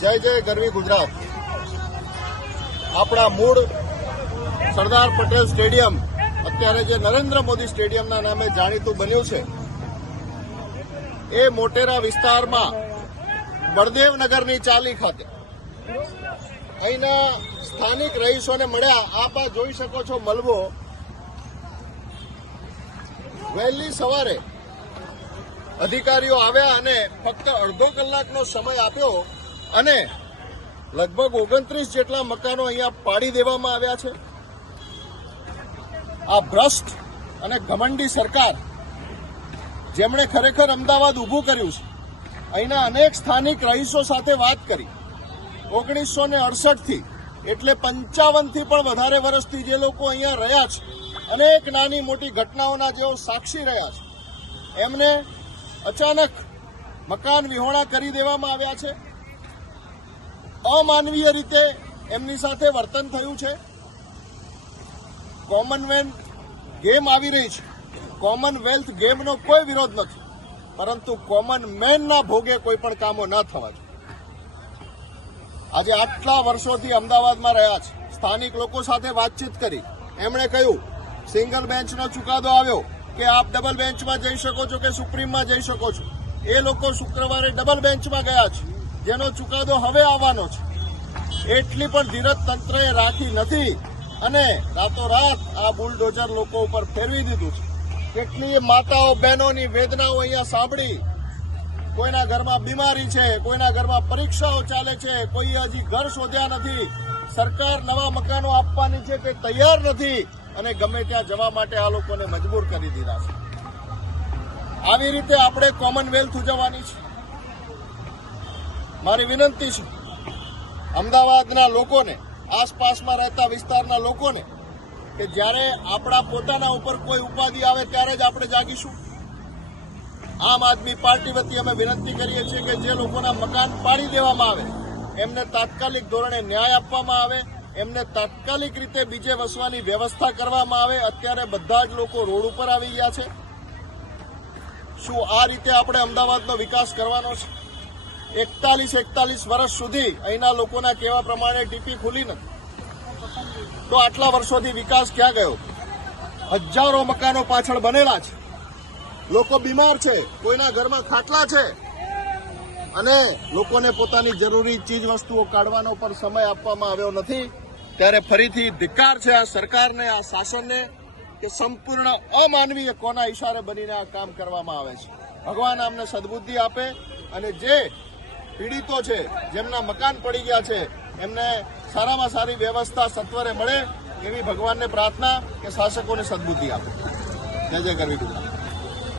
જય જય ગરવી ગુજરાત. આપણા મૂળ સરદાર પટેલ સ્ટેડિયમ અત્યારે જે નરેન્દ્ર મોદી સ્ટેડિયમના નામે જાણીતું બન્યું છે, એ મોટેરા વિસ્તારમાં બળદેવનગરની ચાલી ખાતે અહીંના સ્થાનિક રહીશોને મળ્યા. આપ આ જોઈ શકો છો મલબો. વહેલી સવારે અધિકારીઓ આવ્યા અને ફક્ત અડધો કલાકનો સમય આપ્યો અને લગભગ 29 જેટલા મકાનો અહીંયા પાડી દેવામાં આવ્યા છે. આ ભ્રષ્ટ અને ઘમંડી સરકાર, જેમણે ખરેખર અમદાવાદ ઊભું કર્યું છે, અહીંના અનેક સ્થાનિક રહીશો સાથે વાત કરી. 1968 થી એટલે 55 થી પણ વધારે વર્ષથી જે લોકો અહીંયા રહ્યા છે, અનેક નાની મોટી ઘટનાઓના જેઓ સાક્ષી રહ્યા છે, એમને અચાનક મકાન વિહોણા કરી દેવામાં આવ્યા છે. અમાનવીય રીતે એમની સાથે વર્તન થયું છે. કોમનવેલ્થ ગેમ આવી રહી છે. કોમનવેલ્થ ગેમનો કોઈ વિરોધ નથી, પરંતુ કોમન મેનના ભોગે કોઈ પણ કામો ન થવા જોઈએ. આજે આટલા વર્ષોથી અમદાવાદમાં રહ્યા છે, સ્થાનિક લોકો સાથે વાતચીત કરી. એમણે કહ્યું સિંગલ બેન્ચનો ચુકાદો આવ્યો કે આપ ડબલ બેન્ચમાં જઈ શકો છો કે સુપ્રીમમાં જઈ શકો છો. એ લોકો શુક્રવારે ડબલ બેન્ચમાં ગયા છે, જેનો ચુકાદો હવે આવવાનો છે. એટલી પણ ધીરજ તંત્રએ રાખી નથી અને રાતોરાત આ બુલડોઝર લોકો ઉપર ફેરવી દીધું છે. કેટલીય માતાઓ બહેનોની વેદનાઓ અહીંયા સાંભળી. કોઈના ઘરમાં બીમારી છે, કોઈના ઘરમાં પરીક્ષાઓ ચાલે છે, કોઈએ હજી ઘર શોધ્યા નથી. સરકાર નવા મકાનો આપવાની છે તે તૈયાર નથી અને ગમે ત્યાં જવા માટે આ લોકોને મજબૂર કરી દીધા છે. આવી રીતે આપણે કોમનવેલ્થ ઉજવવાની છે. મારી વિનંતી છે અમદાવાદના લોકોને, આસપાસમાં રહેતા વિસ્તારના લોકોને, કે જ્યારે આપણા પોતાના ઉપર કોઈ ઉપાધિ આવે ત્યારે જ આપણે જાગીશું. આમ આદમી પાર્ટી વતી અમે વિનંતી કરીએ છીએ કે જે લોકોના મકાન પાડી દેવામાં આવે એમને તાત્કાલિક ધોરણે ન્યાય આપવામાં આવે, એમને તાત્કાલિક રીતે બીજે વસવાની વ્યવસ્થા કરવામાં આવે. અત્યારે બધા જ લોકો રોડ ઉપર આવી ગયા છે. શું આ રીતે આપણે અમદાવાદનો વિકાસ કરવાનો છે? 41 વર્ષ સુધી અહીંના લોકોના કહેવા પ્રમાણે ટીપી ખુલી નથી, તો આટલા વર્ષોથી વિકાસ ક્યાં ગયો? હજારો મકાનો પાછળ બનેલા છે. લોકો બીમાર છે, કોઈના ઘરમાં ખાટલા છે અને લોકોને પોતાની જરૂરી ચીજ વસ્તુઓ કાઢવાનો પણ સમય આપવામાં આવ્યો નથી. ત્યારે ફરીથી ધિક્કાર છે આ સરકારને, આ શાસનને, કે સંપૂર્ણ અમાનવીય કોના ઇશારે બનીને આ કામ કરવામાં આવે છે. ભગવાન આમને સદબુદ્ધિ આપે અને જે પીડિતો છે, જેમના મકાન પડી ગયા છે, એમને સારામાં સારી વ્યવસ્થા સત્વરે મળે એવી ભગવાનને પ્રાર્થના, કે શાસકોને સદબુદ્ધિ આપે. જય જય ગરવી ગુજરાત.